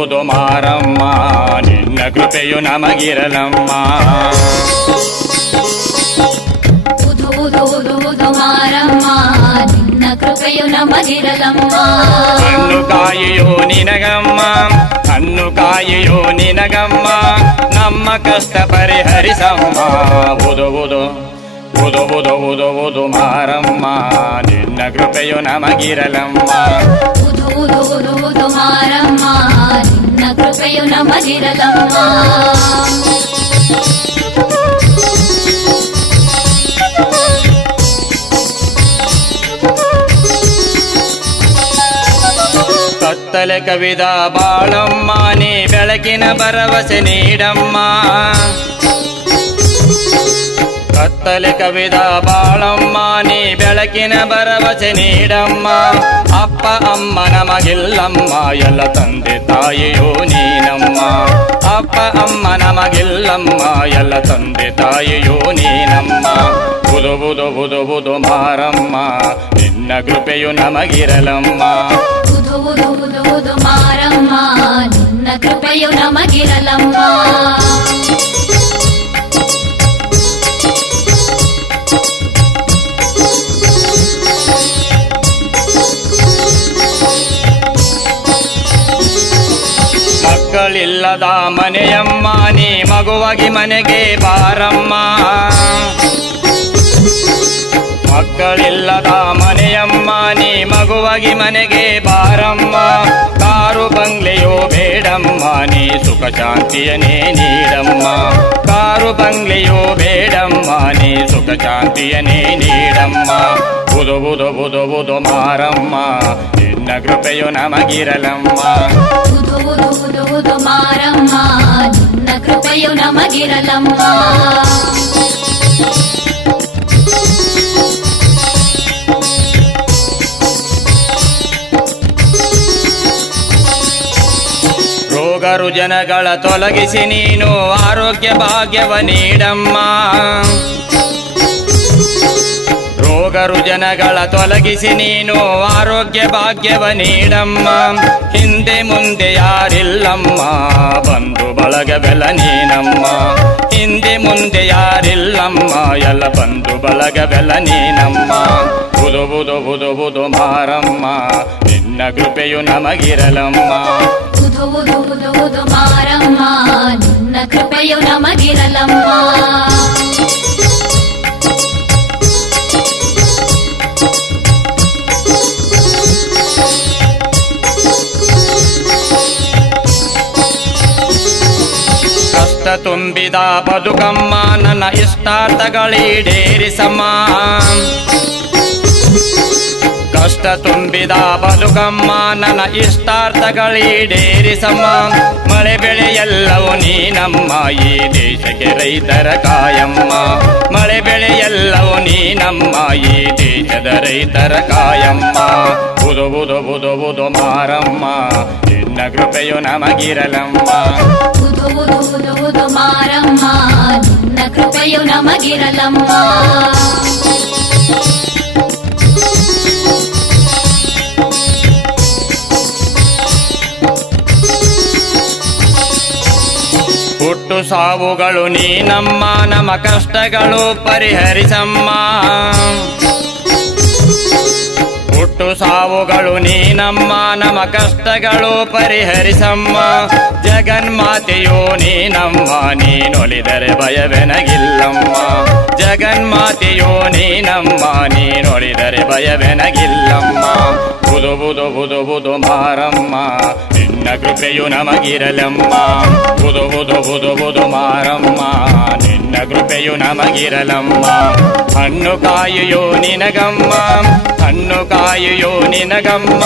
ಉದು ಮಾರಮ್ಮ ನಿನ್ನ ಕೃಪೆಯು ನಮಗಿರಲಮ್ಮ. ಉದು ಉದು ಉದು ಉದು ಮಾರಮ್ಮ ನಿನ್ನ ಕೃಪೆಯು ನಮಗಿರಲಮ್ಮ. ಹಣ್ಣು ಕಾಯಿಯೋ ನಿನಗಮ್ಮ, ಹಣ್ಣು ಕಾಯಿಯೋ ನಿನಗಮ್ಮ, ನಮ್ಮ ಕಷ್ಟ ಪರಿಹರಿಸಮ್ಮ. ಉದು ಉದು ಉದು ಉದು ಉದು ಉದು ಮಾರಮ್ಮ ನಿನ್ನ ಕೃಪೆಯು ನಮಗಿರಲಮ್ಮ. ಉದು ಉದು ಉದು ಉದು ಮಾರಮ್ಮ ನಿನ್ನ ಕೃಪೆಯು ನಮಗಿರಲಮ್ಮ. ಕತ್ತಲೆ ಕವಿದ ಬಾಳಮ್ಮ ನೀ ಬೆಳಕಿನ ಭರವಸೆ ನೀಡಮ್ಮ. ಕತ್ತಲೆ ಕವಿದ ಬಾಳಮ್ಮ ನೀ ಬೆಳಕಿನ ಭರವಸೆ ನೀಡಮ್ಮ. ಅಪ್ಪ ಅಮ್ಮ ನಮಗಿಲ್ಲಮ್ಮ ಎಲ್ಲ ತಂದೆ ತಾಯಿಯೋ ನೀನಮ್ಮ. ಅಪ್ಪ ಅಮ್ಮ ನಮಗಿಲ್ಲಮ್ಮ ಎಲ್ಲ ತಂದೆ ತಾಯಿಯೋ ನೀನಮ್ಮ. ಉದು ಉದು ಉದು ಉದು ಮಾರಮ್ಮ ನಿನ್ನ ಕೃಪೆಯು ನಮಗಿರಲಮ್ಮ. ಉದು ಉದು ಉದು ಉದು ಮಾರಮ್ಮ ನಿನ್ನ ಕೃಪೆಯು ನಮಗಿರಲಮ್ಮ. ಮಕ್ಕಳಿಲ್ಲದ ಮನೆಯಮ್ಮ ನೀ ಮಗುವಾಗಿ ಮನೆಗೆ ಬಾರಮ್ಮ. ಮಕ್ಕಳಿಲ್ಲದ ಮನೆಯಮ್ಮ ನೀ ಮಗುವಾಗಿ ಮನೆಗೆ ಬಾರಮ್ಮ. ಕಾರು ಬಂಗ್ಲೆಯೋ ಬೇಡಮ್ಮ ನೀ ಸುಖ ಶಾಂತಿಯನೇ ನೀಡಮ್ಮ. ಕಾರು ಬಂಗ್ಲೆಯೋ ಬೇಡಮ್ಮ ನೀ ಸುಖ ಶಾಂತಿಯನೇ ನೀಡಮ್ಮ. ಉದು ಉದು ಉದು ಉದು ಮಾರಮ್ಮ ನಿನ್ನ ಕೃಪೆಯು ನಮಗಿರಲಮ್ಮ. ಉದು ಉದು ಉದು ಉದು ಮಾರಮ್ಮ ನಿನ್ನ ಕೃಪೆಯು ನಮಗಿರಲಮ್ಮ. ರೋಗ ರುಜನಗಳ ತೊಲಗಿಸಿ ನೀನು ಆರೋಗ್ಯ ಭಾಗ್ಯವ ನೀಡಮ್ಮ. ರೋಗ ರುಜನಗಳ ತೊಲಗಿಸಿ ನೀನು ಆರೋಗ್ಯ ಭಾಗ್ಯವ ನೀಡಮ್ಮ. ಹಿಂದೆ ಮುಂದೆ ಯಾರಿಲ್ಲಮ್ಮ ಬಂಧು ಬಳಗವೆಲ್ಲ ನೀನಮ್ಮ. ಹಿಂದೆ ಮುಂದೆ ಯಾರಿಲ್ಲಮ್ಮ ಎಲ್ಲ ಬಂಧು ಬಳಗವೆಲ್ಲ ನೀನಮ್ಮ. ಉದು ಉದು ಉದು ಉದು ಮಾರಮ್ಮ ನಿನ್ನ ಕೃಪೆಯು ನಮಗಿರಲಮ್ಮ. ಉದು ಉದು ಉದು ಉದು ಮಾರಮ್ಮ ನಿನ್ನ ಕೃಪೆಯು ನಮಗಿರಲಮ್ಮ. ಕಷ್ಟ ತುಂಬಿದ ಬದುಕಮ್ಮ ನನ್ನ ಇಷ್ಟಾರ್ಥಗಳೀಡೇರಿಸಮ್ಮ. ಕಷ್ಟ ತುಂಬಿದ ಬದುಕಮ್ಮ ನನ್ನ ಇಷ್ಟಾರ್ಥಗಳೀಡೇರಿಸಮ್ಮ. ಮಳೆ ಬೆಳೆ ಎಲ್ಲವೂ ನೀನಮ್ಮ ಈ ದೇಶಕ್ಕೆ ರೈತರ ಕಾಯಮ್ಮ. ಮಳೆ ಬೆಳೆ ಎಲ್ಲವೂ ನೀನಮ್ಮ ಈ ದೇಶದ ರೈತರ ಕಾಯಮ್ಮ. ಉದು ಉದು ಉದು ಉದು ಮಾರಮ್ಮ ನಿನ್ನ ಕೃಪೆಯು ನಮಗಿರಲಮ್ಮ. ಉದು ಉದು ಉದು ಉದು ಮಾರಮ್ಮ ನಿನ್ನ ಕೃಪೆಯು ನಮಗಿರಲಮ್ಮ. ಹುಟ್ಟು ಸಾವುಗಳು ನೀನಮ್ಮ ನಮ್ಮ ಕಷ್ಟಗಳು ಪರಿಹರಿಸಮ್ಮ. ಹುಟ್ಟು ಸಾವುಗಳು ನೀನಮ್ಮ ನಮ್ಮ ಕಷ್ಟಗಳು ಪರಿಹರಿಸಮ್ಮ. ಜಗನ್ಮಾತೆಯೋ ನೀನಮ್ಮ ನೀನೊಲಿದರೆ ಭಯವೆನಗಿಲ್ಲಮ್ಮ. ಜಗನ್ಮಾತೆಯೋ ನೀನಮ್ಮ ನೀನೊಲಿದರೆ ಭಯವೆನಗಿಲ್ಲಮ್ಮ. ಉದು ಉದು ಉದು ಉದು ಮಾರಮ್ಮ ನಿನ್ನ ಕೃಪೆಯು ನಮಗಿರಲಮ್ಮ. ಉದು ಉದು ಉದು ಉದು ಮಾರಮ್ಮ ನಿನ್ನ ಕೃಪೆಯು ನಮಗಿರಲಮ್ಮ. ಹಣ್ಣು ಕಾಯಿಯೋ ನಿನಗಮ್ಮ, ಹಣ್ಣು ಕಾಯಿಯೋ ನಿನಗಮ್ಮ,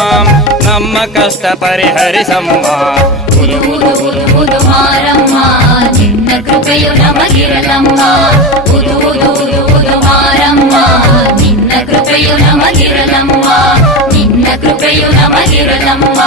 ನಮ್ಮ ಕಷ್ಟ ಪರಿಹರಿಸಮ್ಮ. ಉದು ಉದು ಉದು ಉದು ಮಾರಮ್ಮ ನಿನ್ನ ಕೃಪೆಯು ನಮಗಿರಲಮ್ಮ. ಉದು ಉದು ಉದು ಉದು ಮಾರಮ್ಮ ನಿನ್ನ ಕೃಪೆಯು ನಮಗಿರಲಮ್ಮ. ನಿನ್ನ ಕೃಪೆಯು ನಮಗಿರಲಮ್ಮ.